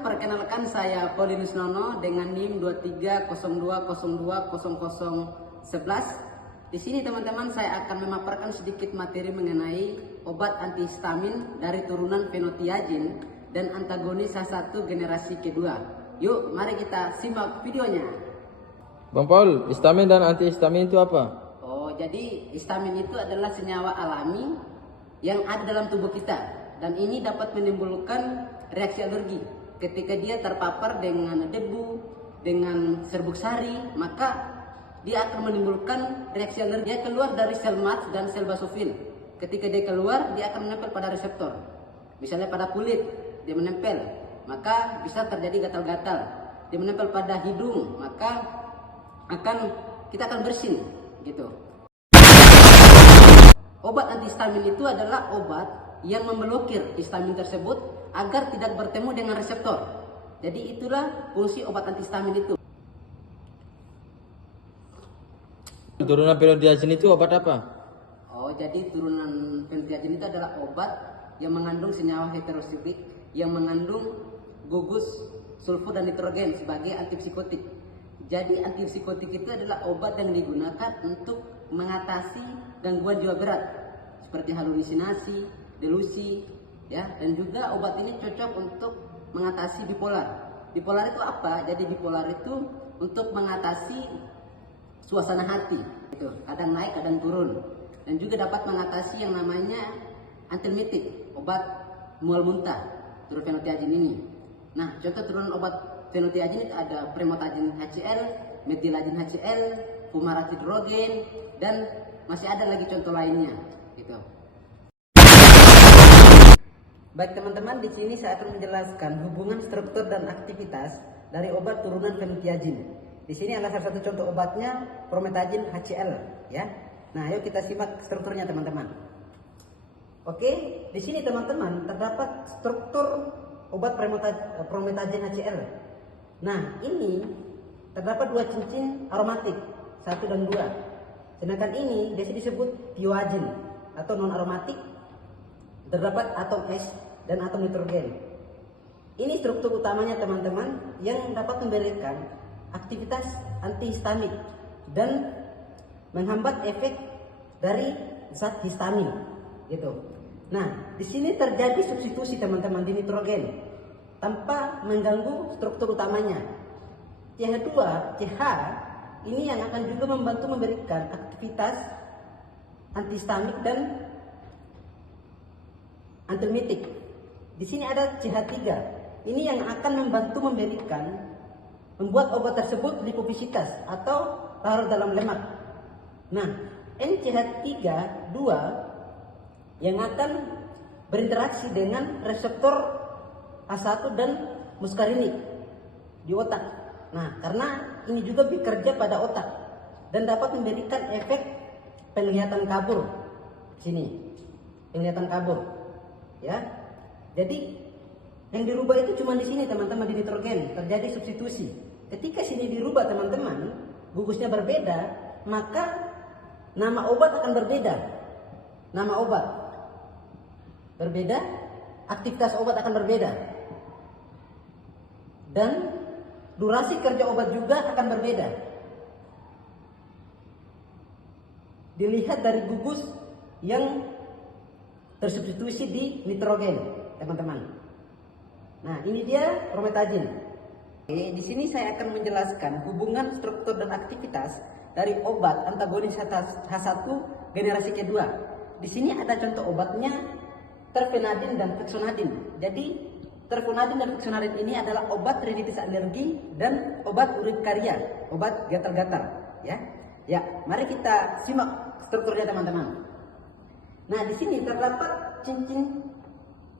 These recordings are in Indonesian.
perkenalkan saya Paulinus Nono dengan NIM 2302020011. Di sini teman-teman saya akan memaparkan sedikit materi mengenai obat antihistamin dari turunan fenotiazin dan antagonis H1 generasi kedua. Yuk, mari kita simak videonya. Bang Paul, histamin dan antihistamin itu apa? Oh, jadi histamin itu adalah senyawa alami yang ada dalam tubuh kita, dan ini dapat menimbulkan reaksi alergi ketika dia terpapar dengan debu, dengan serbuk sari, maka dia akan menimbulkan reaksi alergi. Dia keluar dari sel mats dan sel basofil. Ketika dia keluar, dia akan menempel pada reseptor. Misalnya pada kulit, dia menempel, maka bisa terjadi gatal-gatal. Dia menempel pada hidung, maka kita akan bersin, gitu. Obat antihistamin itu adalah obat yang memblokir histamin tersebut agar tidak bertemu dengan reseptor. Jadi itulah fungsi obat antihistamin itu. Turunan fenotiazin itu obat apa? Oh, jadi turunan fenotiazin itu adalah obat yang mengandung senyawa heterosiklik yang mengandung gugus, sulfur dan nitrogen sebagai antipsikotik. Jadi antipsikotik itu adalah obat yang digunakan untuk mengatasi gangguan jiwa berat seperti halusinasi, delusi, ya, dan juga obat ini cocok untuk mengatasi bipolar. Bipolar itu apa? Jadi bipolar itu untuk mengatasi suasana hati, itu kadang naik kadang turun, dan juga dapat mengatasi yang namanya antiemetik, obat mual muntah turun fenotiazin ini. Nah, contoh turunan obat fenotiazin itu ada premotazin HCl, metilazin HCl, fumarat hidrogen, dan masih ada lagi contoh lainnya, gitu. Baik teman-teman, di sini saya akan menjelaskan hubungan struktur dan aktivitas dari obat turunan fenotiazin. Di sini adalah salah satu contoh obatnya, promethazine HCl, ya. Nah, ayo kita simak strukturnya teman-teman. Oke, di sini teman-teman terdapat struktur obat promethazine HCl. Nah, ini terdapat dua cincin aromatik, 1 dan 2. Sedangkan ini biasa disebut thioazin atau non aromatik. Terdapat atom S dan atom nitrogen. Ini struktur utamanya teman-teman yang dapat memberikan aktivitas antihistamik dan menghambat efek dari zat histamin, gitu. Nah, di sini terjadi substitusi teman-teman di nitrogen tanpa mengganggu struktur utamanya. CH2, CH ini yang akan juga membantu memberikan aktivitas antihistamik dan antiemetik. Di sini ada CH3. Ini yang akan membantu membuat obat tersebut lipofisitas atau larut dalam lemak. Nah, NCH3 2 yang akan berinteraksi dengan reseptor H1 dan muskarinik di otak. Nah, karena ini juga bekerja pada otak dan dapat memberikan efek penglihatan kabur. Sini, penglihatan kabur, ya. Jadi yang dirubah itu cuma di sini teman-teman, di nitrogen terjadi substitusi. Ketika sini dirubah teman-teman, gugusnya berbeda, maka nama obat akan berbeda. Nama obat berbeda, aktivitas obat akan berbeda, dan durasi kerja obat juga akan berbeda. Dilihat dari gugus yang tersubstitusi di nitrogen, teman-teman. Nah, ini dia promethazine. Oke, di sini saya akan menjelaskan hubungan struktur dan aktivitas dari obat antagonis H1 generasi kedua. Di sini ada contoh obatnya, terfenadin dan fexonadin. Jadi terfenadin dan fexonadin ini adalah obat rinitis alergi dan obat urtikaria, obat gatal-gatal, ya. Ya, mari kita simak strukturnya teman-teman. Nah, di sini terdapat cincin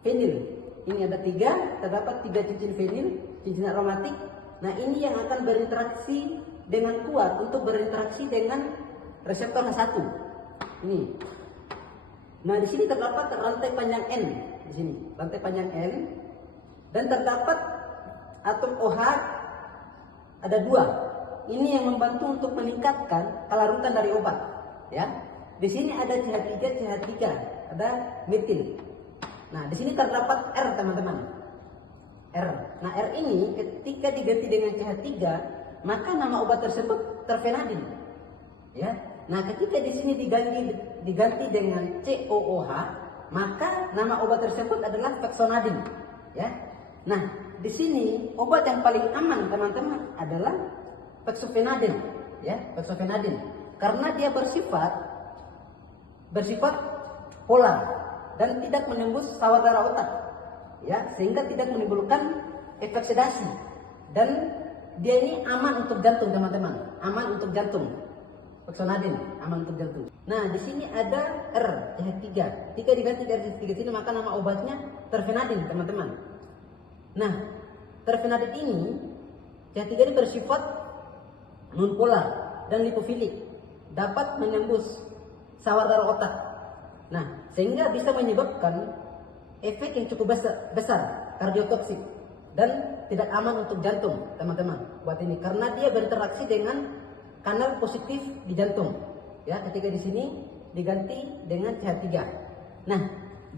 fenil. Ini ada 3, terdapat 3 cincin fenil, cincin aromatik. Nah, ini yang akan berinteraksi dengan kuat untuk berinteraksi dengan reseptor H1. Ini. Nah, di sini terdapat rantai panjang N. Di sini, rantai panjang N. Dan terdapat atom OH ada 2. Ini yang membantu untuk meningkatkan kelarutan dari obat, ya. Di sini ada CH3, ada metil. Nah, di sini terdapat R teman-teman. R. Nah, R ini ketika diganti dengan CH3, maka nama obat tersebut terfenadin. Ya. Nah, ketika di sini diganti dengan COOH, maka nama obat tersebut adalah fexonadin. Ya. Nah, di sini obat yang paling aman teman-teman adalah fexofenadin. Ya, fexofenadin. Karena dia bersifat polar dan tidak menembus sawar darah otak, ya, sehingga tidak menimbulkan efek sedasi, dan dia ini aman untuk jantung teman-teman, aman untuk jantung. Fexonadin aman untuk jantung. Nah, di sini ada R, CH3. Jika diganti dari CH3 sini, maka nama obatnya terfenadin teman-teman. Nah, terfenadin ini CH3 ini bersifat nonpolar dan lipofilik, dapat menembus sawar darah otak. Nah, sehingga bisa menyebabkan efek yang cukup besar kardiotoksik dan tidak aman untuk jantung teman-teman buat ini, karena dia berinteraksi dengan kanal positif di jantung. Ya, ketika di sini diganti dengan CH3. Nah,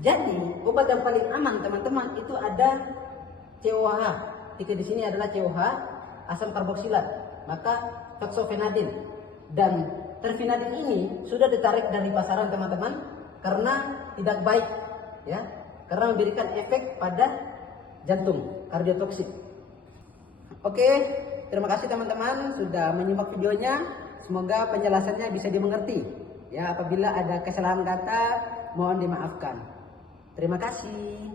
jadi obat yang paling aman teman-teman itu ada COH. Ketika di sini adalah COH, asam karboksilat, maka fexofenadin. Dan terfenadin ini sudah ditarik dari pasaran teman-teman karena tidak baik, ya, karena memberikan efek pada jantung, kardiotoksik. Oke, terima kasih teman-teman sudah menyimak videonya. Semoga penjelasannya bisa dimengerti. Ya, apabila ada kesalahan kata mohon dimaafkan. Terima kasih.